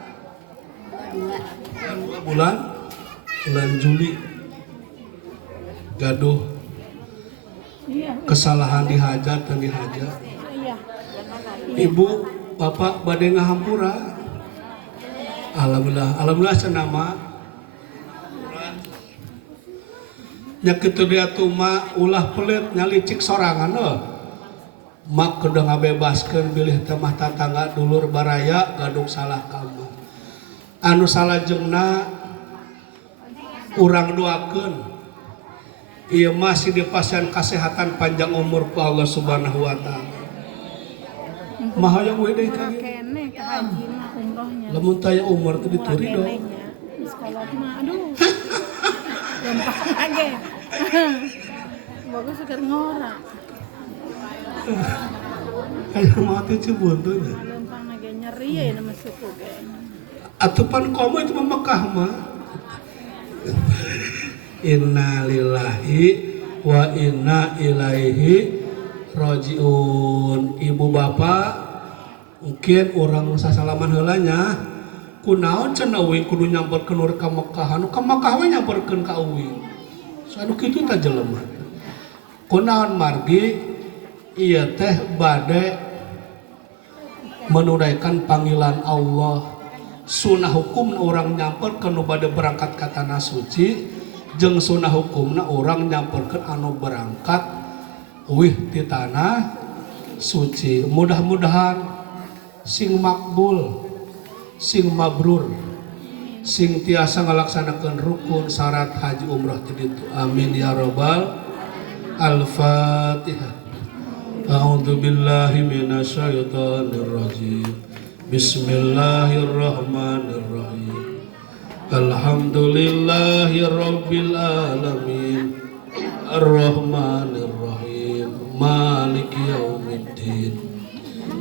2 bulan Juli gaduh Iya. kesalahan dihajat dan dihajat. Iya. Ibu, bapak badai ngahampura. Alhamdulillah cenama. Nya kitu dia tuh mah ulah pelit nyalicik sorangan loh. Mak kudu ngabebaskeun bilih teh mah tatangga dulur baraya gadung salah kamu. Anu salajengna urang doakeun ieu masih dipasihan kesehatan panjang umur ku Allah Subhanahu wa taala. Mahayang we deui ka ieu. Kene ke haji mah umrohnya. Lamun taya umur teh dituri dong. Di sekolah mah aduh. Gampang aja. Bagus seger ngora. Aya mati cibun tuh. Gampang aja nyeri ya nama suku ge. Atupan komo itu Mekah mah. Inna lillahi wa inna ilaihi rajiun. Ibu bapak mungkin orang sasalaman heulanya kunaon cenah uing kudu nyamperkeun urang ka Mekah. Anu ka Mekah we nyamperkeun ka uing. Anu kitu teh jelema. Kunaon margi ieu teh bade menunaikan panggilan Allah. Sunnah hukum orang nyamperkeun nu bade berangkat ka tanah suci jeung sunnah hukumna orang nyamperkeun anu berangkat wih ti tanah suci. Mudah-mudahan sing makbul, sing mabrur, sing tiasa ngalaksanakeun rukun syarat haji umrah ti ditu. Amin ya rabbal Al-Fatihah. A'udzu billahi minasyaitonir rajim. Bismillahirrahmanirrahim. Alhamdulillahi rabbil alamin. Ar-Rahmanir-Rahim. Maliki yaumiddin.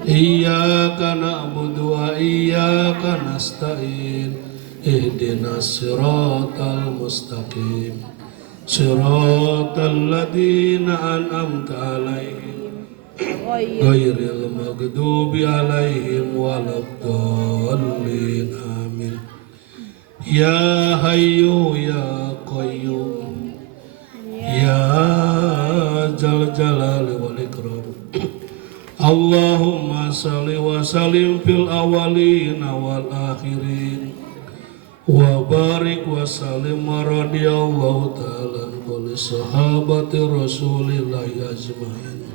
Iyyaka na'budu wa iyyaka nasta'in. Ihdinas siratal mustaqim. Siratal ladzina an'amta 'alaihim. Ghairil maghdubi 'alaihim waladdallin. Amin. Ya Hayyu ya Qayyum. Ya Dzal Jalali wal Ikram. Allahumma shalli wa sallim fil awwalin wal akhirin. Wa barik wa sallim radhiyallahu ta'ala an kulli sahabati Rasulillah ajmain.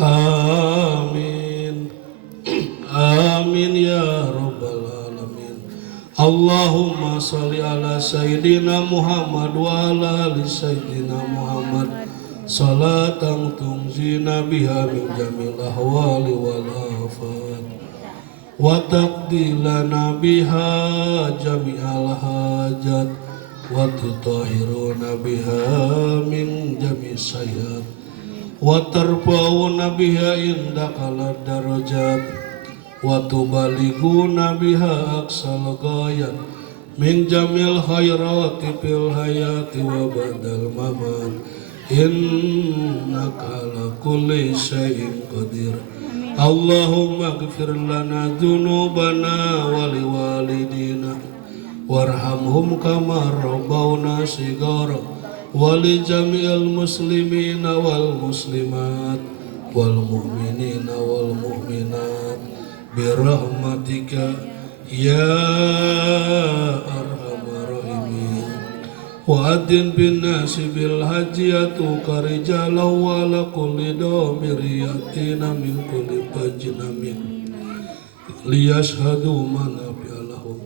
Amin. Amin ya rabbal alamin. Allahumma shalli ala sayyidina Muhammad wa ala ali sayyidina Muhammad salatan tunjina biha min jamil ahwali wal afat wa taqdilana biha jami'al hajat wa tutahhiruna biha min jami'is sayyiat wa tarfa'una biha indaka darajat wa tubalighuna biha aqsal ghayat min jamil khairati fil hayati wa badal mamat innaka ala kulli syai'in qadir. Allahumma ighfir lana dzunubana wa liwalidina warhamhum kama rabbawna shighara wali jami'il muslimina wal muslimat wal mu'minina wal mu'minat birahmatika ya arhamar rahimin. Wa adin bin nasi bil hajiyatu karijala wa la kulli damiriyatina min kulli fajnamin liyashhadu manafi'a lahum.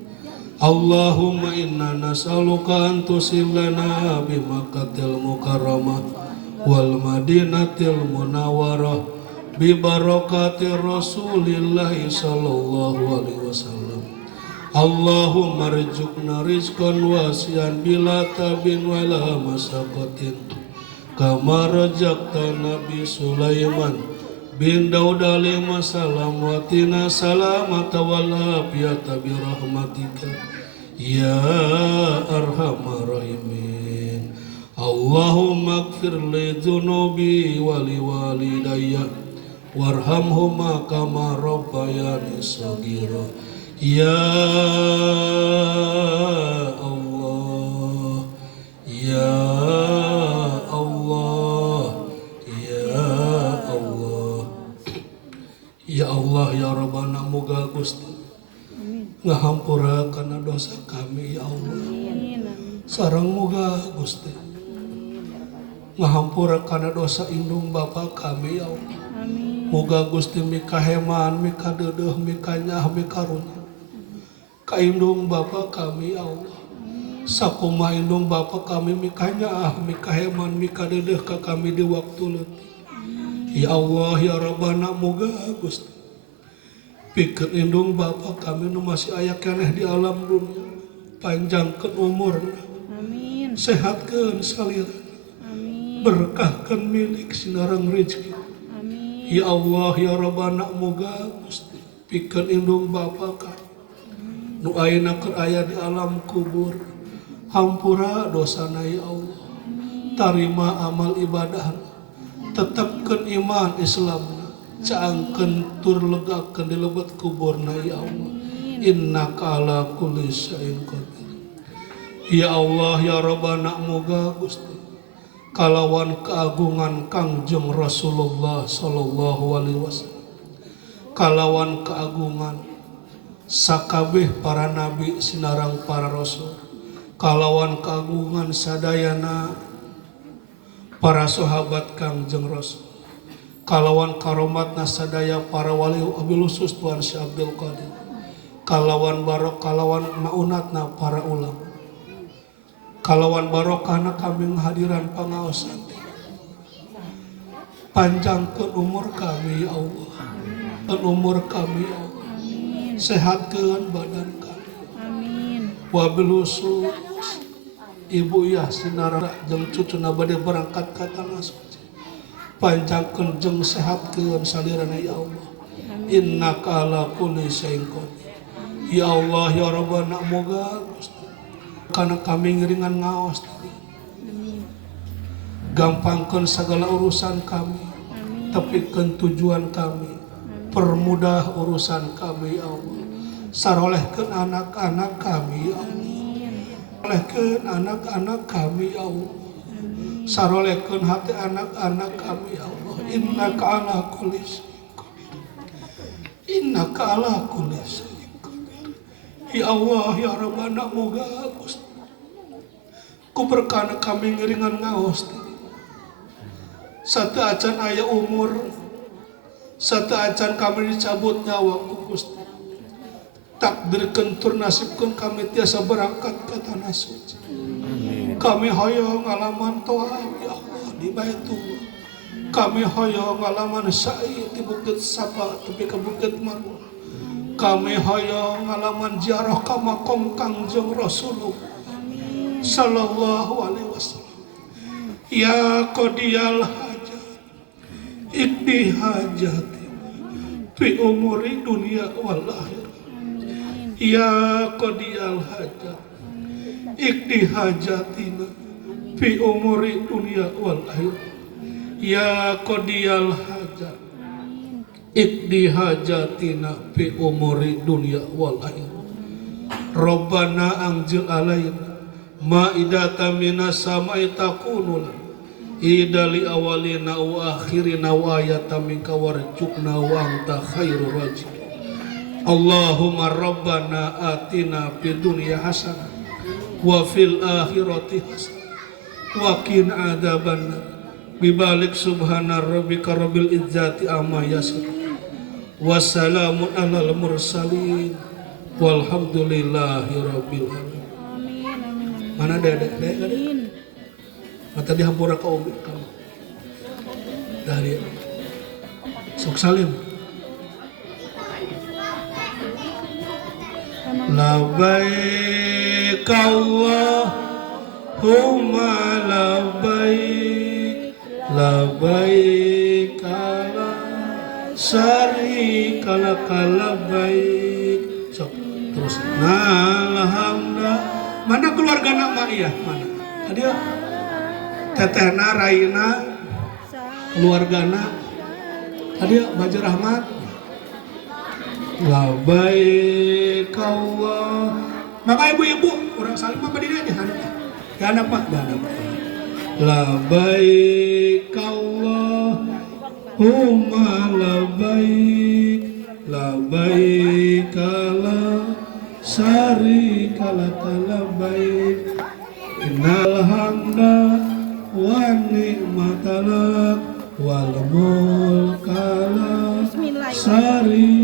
Allahumma inna nas'aluka an tusillana bi Makkatil Mukarramah wal Madinatil Munawwarah bi barakati Rasulillah sallallahu alaihi wasallam. Allahumma rizqna rizqan wasi'an bila tabin wala masaqatin kama razaqta Nabi Sulaiman bin Daud alaihi salam wa tina salamata wal afiyata bi rahmatika ya arhamar rahimin. Allahumma ighfir li dzunubi wa li walidayya warhamhuma kama rabbayani shaghira ya Allah ya Allah Gusti ngahampura kana dosa kami ya Allah. Sareng muga Gusti ngahampura kana dosa indung Bapa kami ya Allah. Muga Gusti mikaheman, mikadeudeuh, mikanyah, mikarunya ka indung Bapa kami ya Allah. Sakumaha indung Bapa kami mikanyah, mikaheman, mikadeudeuh ka kami di waktu leutik. Ya Allah ya Rabbana muga Gusti pikeun indung Bapa kami nu masih aya keneh di alam dunia panjangkeun umurna. Amin. Sehatkeun salira. Amin. Berkahkeun milik sinareng rezeki. Amin. Ya Allah ya Rabbana muga Gusti pikeun indung Bapa kami nu ayeuna keur aya di alam kubur hampura dosana ya Allah. Tarima amal ibadah, tetapkeun iman Islamna, caangkeun tur legakeun di lebat kuburna ya Allah. Innaka ala kulli syai'in qadir. Ya Allah ya Rabbana muga Gusti kalawan keagungan Kangjeng Rasulullah sallallahu alaihi wasallam, kalawan keagungan sakabeh para nabi sinarang para rasul, kalawan keagungan sadayana para sahabat Kangjeng Rasul, kalawan karomatna sadaya para wali wabil khusus Tuan Syekh Abdul Qadir, kalawan barok kalawan maunatna para ulama, kalawan barokahna kami hadiran pangaosan, panjangkeun umur kami ya Allah, umur kami ya Allah, sehatkeun badan kami, wabil khusus Ibu Yasinara jeung cucuna bade berangkat ka tanah suci, panjangkeun jeung sehatkeun salirana ya Allah. Innaka ala kulli syai'in qadir. Ya Allah ya Rabbana moga Gusti kana kami ngeuringan ngaos tadi. Gampangkeun segala urusan kami, tepikeun tujuan kami, permudah urusan kami ya Allah. Sarolehkeun anak-anak kami ya Allah. Sarolehkeun anak-anak kami ya Allah. Sarolehkeun hati anak-anak kami ya Allah. Innaka ala kulli syai'in qadir. Innaka ala kulli syai'in qadir. Ya Allah ya Rabbana moga Gusti kuberkana kami ngeuringan ngaos tadi. Satu acan aya umur, satu acan kami dicabut nyawa ku Gusti. Takdirkeun tur nasibkeun kami tiasa berangkat ke tanah suci. Kami hoyong ngalaman toa ya Allah di Baitullah. Kami hoyong ngalaman sa'i di Bukit Safa tepi ke Bukit Marwah. Kami hoyong ngalaman ziarah ka makom Kangjeng Rasulullah sallallahu alaihi wasallam. Ya qadiyal hajat ikdi hajati fi umuri dunia wal akhirah. Ya qadiyal hajat ikdi hajatina fi umuri dunia wal akhirah. Ya qadiyal hajat ikdi hajatina fi umuri dunia wal akhirah. Rabbana anzil alaina ma'idatan minas samai takunu idali awalina wa akhirina wa ayatan minka warzuqna wa anta khairur raziqin. Allahumma rabbana atina fid dunya hasanah wa fil akhirati hasanah wa qina adzabannar. Bibalik subhana rabbika rabbil izzati amma yasifun. Wassalamun alal mursalin walhamdulillahi rabbil alamin. Mana dede? Mata dihampura ka umi kamu. Dah dia. Sok salim. Labbaik Allahumma labbaik, labbaik la syarika lak labbaik. Sok terus. Alhamdulillah. Mana keluarga nama iya? Mana? Tadi tetehna, raina, keluargana. Tadi Baja Rahmat. Labbaik Allah. Maka ibu-ibu, orang salim apa diri aja? Gak ada pak, gak ada pak. Labbaik Allahumma labbaik, labbaik kala labbaik innal hamda wa ni'matana wal mulka la Bismillahirrahmanirrahim.